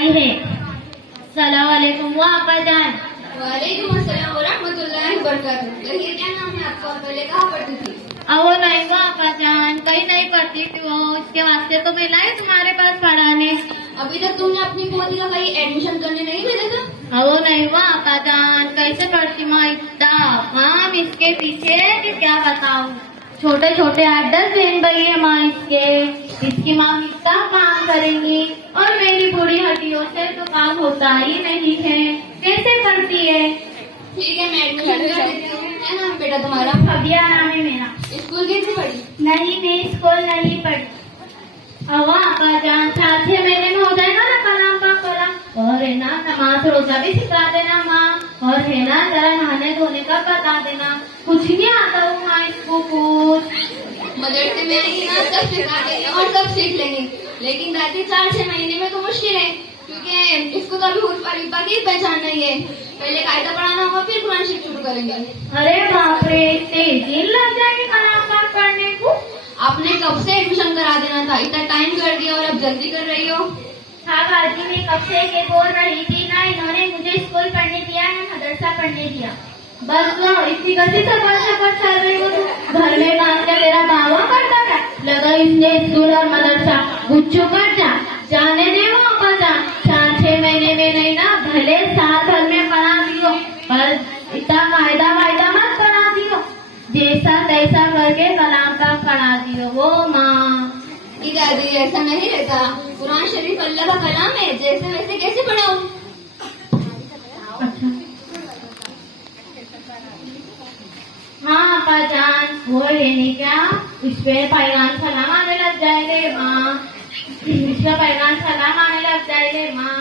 आई है। सलाम वालेकुम वो आपा जान। वालेकुम अस्सलाम व रहमतुल्लाहि व बरकातुहू। कहिए क्या नाम है आपका और पहले कहाँ पढ़ती थी? वो नहीं वो आपा जान, कहीं नहीं पढ़ती थी वो, इसके वास्ते तो मैं लाई तुम्हारे पास पढ़ाने। अभी तक तुमने अपनी पोती का कहीं एडमिशन करने नहीं भेजा था? वो नहीं वो आपा जान, कैसे पढ़ती माँ इतना काम इसके पीछे कि क्या बताऊँ। छोटे छोटे एड्रेस बन गई है माँ इसकी माँ कितना काम करेंगी और मेरी बूढ़ी हड्डियों से तो काम होता ही नहीं है, कैसे करती है। ठीक है मैं एडमिशन कर देती हूँ। क्या नाम बेटा तुम्हारा? फबिया नाम है मेरा। स्कूल कितनी पढ़ी? नहीं मैं स्कूल नहीं पढ़ी। हवा आपा जान 6 महीने में हो जाएगा ना कलाम का कलाम, और है ना नमाज रोजा भी सिखा देना माँ, और है ना जरा नहाने धोने का बता देना। कुछ नहीं आता हूँ माँ इसको कुछ। मदरसे में आएंगी ना सब सिखा देंगे और सब सीख लेंगे, लेकिन दादी 4-6 महीने में तो मुश्किल है, क्योंकि इसको तो अभी हुर्फ की पहचान नहीं है। पहले कायदा पढ़ाना होगा फिर कुरान शरीफ शुरू करेंगे। अरे बाप रे, इतने दिन लग जाएंगे कलाम पाक पढ़ने को। आपने कब से एडमिशन करा देना था, इतना टाइम कर दिया और अब जल्दी कर रही हो। हाँ बाजी मैं कब से ये बोल रही थी ना, इन्होंने मुझे स्कूल पढ़ने दिया है मदरसा पढ़ने दिया। बस वो इतनी गलती से पर चल रही हो तू। घर में काम क्या तेरा बावा करता था, लगा इसने स्कूल और मदरसा। गुच्चू कर जाने दे वो आपा जान। 4-6 महीने में नहीं ना, भले 7 साल में पढ़ा दियो, पर इतना कायदा वायदा मत पढ़ा दियो, जैसा तैसा करके कलाम का पढ़ा दियो वो माँ। कि दादी ऐसा नहीं रहता, कुरान शरीफ अल्लाह का कलाम है, जैसे वैसे कैसे पढ़ाऊं? अच्छा हाँ आपा जान, वो लेने क्या इस पे पैगाम सलाम आने लग जाएंगे माँ, इसका पैगाम सलाम आने लग जाएंगे माँ।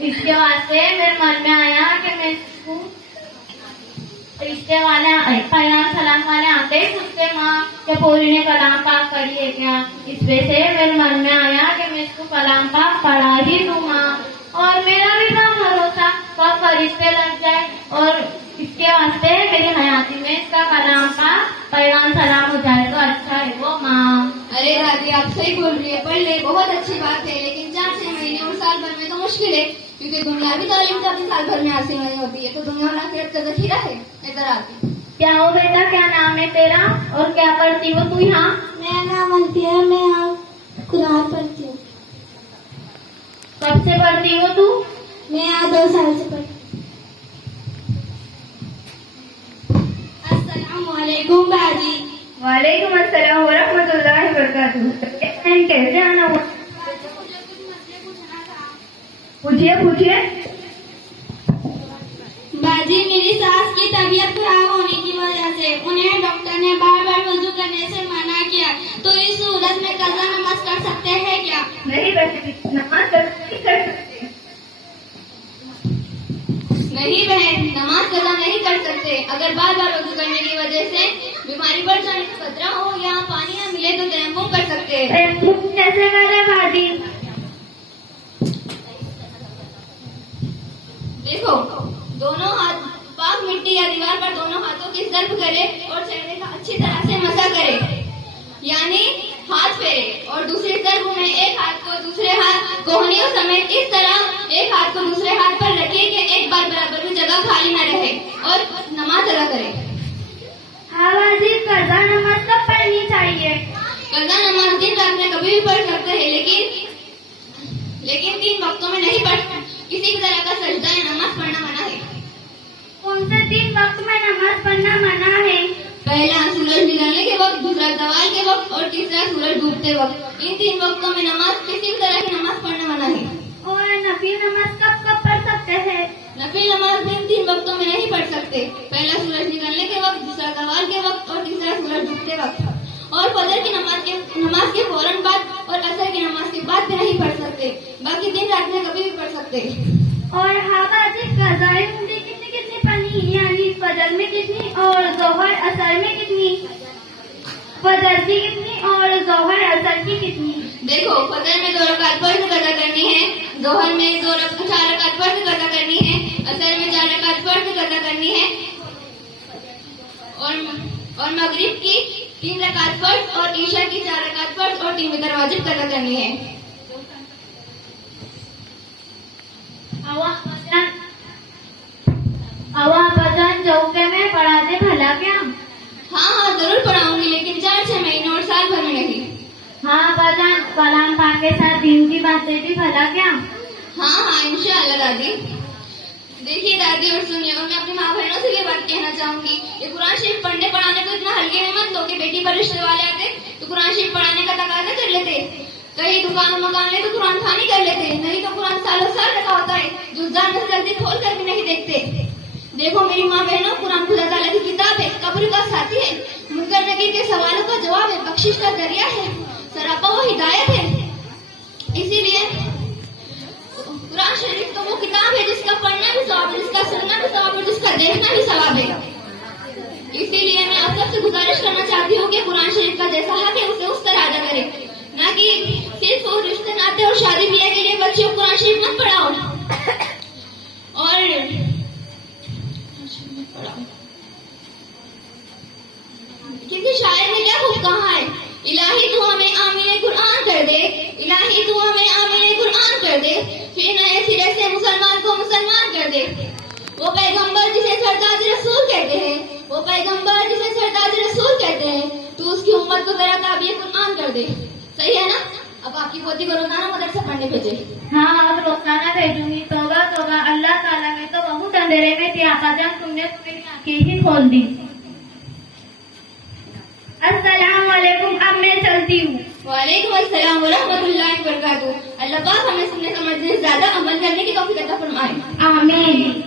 इसके वास्ते मेरे मन में आया कि मैं इसको रिश्ते वाले पैगाम सलाम वाले आते ही पूछते माँ क्या पूरी ने कलाम पाक पढ़ी है क्या। इस वजह से मेरे मन में आया कि मैं इसको कलाम पाक पढ़ा ही दूँ माँ, और मेरा भी काम भरोसा कब फरिश्ते लग जाए, और इसके वास्ते मेरी हयाती में इसका कलाम पाक पैगाम सलाम हो जाए तो अच्छा है वो माँ। अरे दादी आप सही बोल रही है, पढ़ ले बहुत अच्छी बात है, लेकिन 4-6 महीने और साल भर में तो मुश्किल है, क्योंकि दुनियावी तालीम तो अपनी साल भर में हासिल नहीं होती है, तो दुनिया और आखिरत का जखीरा है इधर आती। क्या हो बेटा, क्या नाम है तेरा और क्या पढ़ती हो तू यहाँ? मेरा नाम अंतिया है, मैं यहाँ कुरान पढ़ती हूँ। कब से पढ़ती हो तू? मैं यहाँ 2 साल से पढ़ती हूँ। अस्सलामुअलैकुम बाजी। वालेकुम अस्सलाम व रहमतुल्लाहि व बरकातुहू। कैसे आना हुआ? पूछिए। बाजी मेरी सास की तबीयत खराब होने की वजह से उन्हें डॉक्टर ने बार वजू करने से मना किया, तो इस सूरत में कज़ा नमाज कर सकते हैं क्या? नहीं कर सकती, नमाज कर सकते। नहीं बहन, नमाज कज़ा नहीं कर सकते। अगर बार वजू करने की वजह से बीमारी बढ़ जाने का खतरा हो या पानी न मिले तो तयम्मुम कर सकते हैं। कैसे करे बाजी? देखो, दोनों हाथ पाक मिट्टी या दीवार पर दोनों हाथों की ज़र्ब करे और चेहरे का अच्छी तरह से मसा करे, यानी हाथ फेरे, और दूसरी ज़र्ब में एक हाथ को दूसरे हाथ कोहनियों समेत इस तरह एक हाथ को दूसरे हाथ पर रखे कि एक बार बराबर में जगह खाली न रहे, और नमाज अदा करे। हाँ बाजी, कज़ा नमाज कब पढ़नी चाहिए? कज़ा नमाज दिन रात में कभी भी पढ़ सकते हैं, लेकिन 3 वक्तों में नहीं पढ़। किसी भी तरह का सजदा या नमाज पढ़ना मना है। कौन से 3 वक्त में नमाज पढ़ना मना है? पहला सूरज निकलने के वक्त, दूसरा ज़वाल के वक्त और तीसरा सूरज डूबते वक्त। इन 3 वक्तों में नमाज किसी भी तरह की नमाज पढ़ना मना है। और नफिल नमाज कब पढ़ सकते हैं? नफिल नमाज दिन 3 वक्तों में नहीं पढ़ सकते। पहला सूरज निकलने के वक्त, दूसरा ज़वाल के वक्त और तीसरा सूरज डूबते वक्त। और फजर की नमाज के फौरन बाद और असर की नमाज के बाद भी नहीं पढ़ सकते। बाकी दिन रात में कभी भी पढ़ सकते। और हाँ बाजी, कज़ाए उम्री कितनी पढ़नी, यानी फजर में कितनी और जोहर असर में कितनी? फजर की कितनी और जोहर असर की कितनी? देखो, फजर में 2 रकात फर्ज कज़ा करनी है, जोहर में 4 रकात फर्ज कज़ा करनी है, असर में 4 रकात फर्ज कज़ा करनी है, और मगरिब की 3 रकात फर्ज और ईशा की 4 रकात फर्ज और 3 वितर वाजिब कज़ा करनी है। अवापजन चौके में पढ़ा दे भला क्या? हाँ हाँ जरूर पढ़ाऊंगी, लेकिन 4-6 महीने और साल भर में नहीं। हाँ अब्बाजान, कलाम पाक के साथ दीन की बातें भी भला क्या? हाँ हाँ इंशाअल्लाह दादी। देखिए दादी और सुनिए, और मैं अपनी माँ बहनों से ये बात कहना चाहूंगी, ये कुरान शरीफ पढ़ने पढ़ाने को इतना हल्के में मत लो कि बेटी पर रिश्ते वाले आते तो कुरान शरीफ पढ़ाने का तकाजा कर लेते, कहीं दुकान मकान ले तो कुरान खानी कर लेते, नहीं तो कुरान सालों साल रखा होता है जो जान से जल्दी खोल कर भी नहीं देखते। देखो मेरी माँ बहनों, कुरान खुदा ताला की किताब है, कब्र का साथी है, मुनकर नकीर के सवालों का जवाब है, बख्शिश का जरिया है, सरापा वो हिदायत है। इसीलिए कुरान शरीफ तो वो किताब है जिसका पढ़ना भी सवाब है, जिसका सुनना भी सवाब है, जिसका देखना भी सवाब है। इसीलिए मैं आप सबसे गुजारिश करना चाहती हूँ कि कुरान शरीफ का जैसा हक है उसे उस तरह अदा करें, ना कि सिर्फ वो रिश्ते नाते और शादी ब्याह के लिए बच्चों को कुरान शरीफ मत पढ़ाओ। और किसी शायर ने क्या खूब कहा है, इलाही तू हमें आमीने कुरान कर दे, इलाही तू हमें आमीने कुरान कर दे, फिर नए सिरे से मुसलमान को मुसलमान कर दे। वो पैगंबर जिसे सरताज रसूल कहते हैं, वो पैगंबर जिसे सरताज रसूल कहते हैं, तू उसकी उम्मत को जरा ताबीए कुरान कर दे। सही है ना? अब आपकी पोती को रोजाना मदरसा पढ़ने भेजे। हाँ और रोजाना भेजूंगी। तौबा तौबा, अल्लाह ताला ने तो बहुत अंधेरे में थी अब्बाजान, तुमने तो मेरी आंखें ही खोल दी। अस्सलाम वालेकुम, अब मैं चलती हूँ। वालेकुम अस्सलाम वरहमतुल्लाहि वबरकातुहू। अल्लाह पाक हमें सुनने समझने से ज्यादा अमल करने की तौफीक अता फरमाए। आमीन।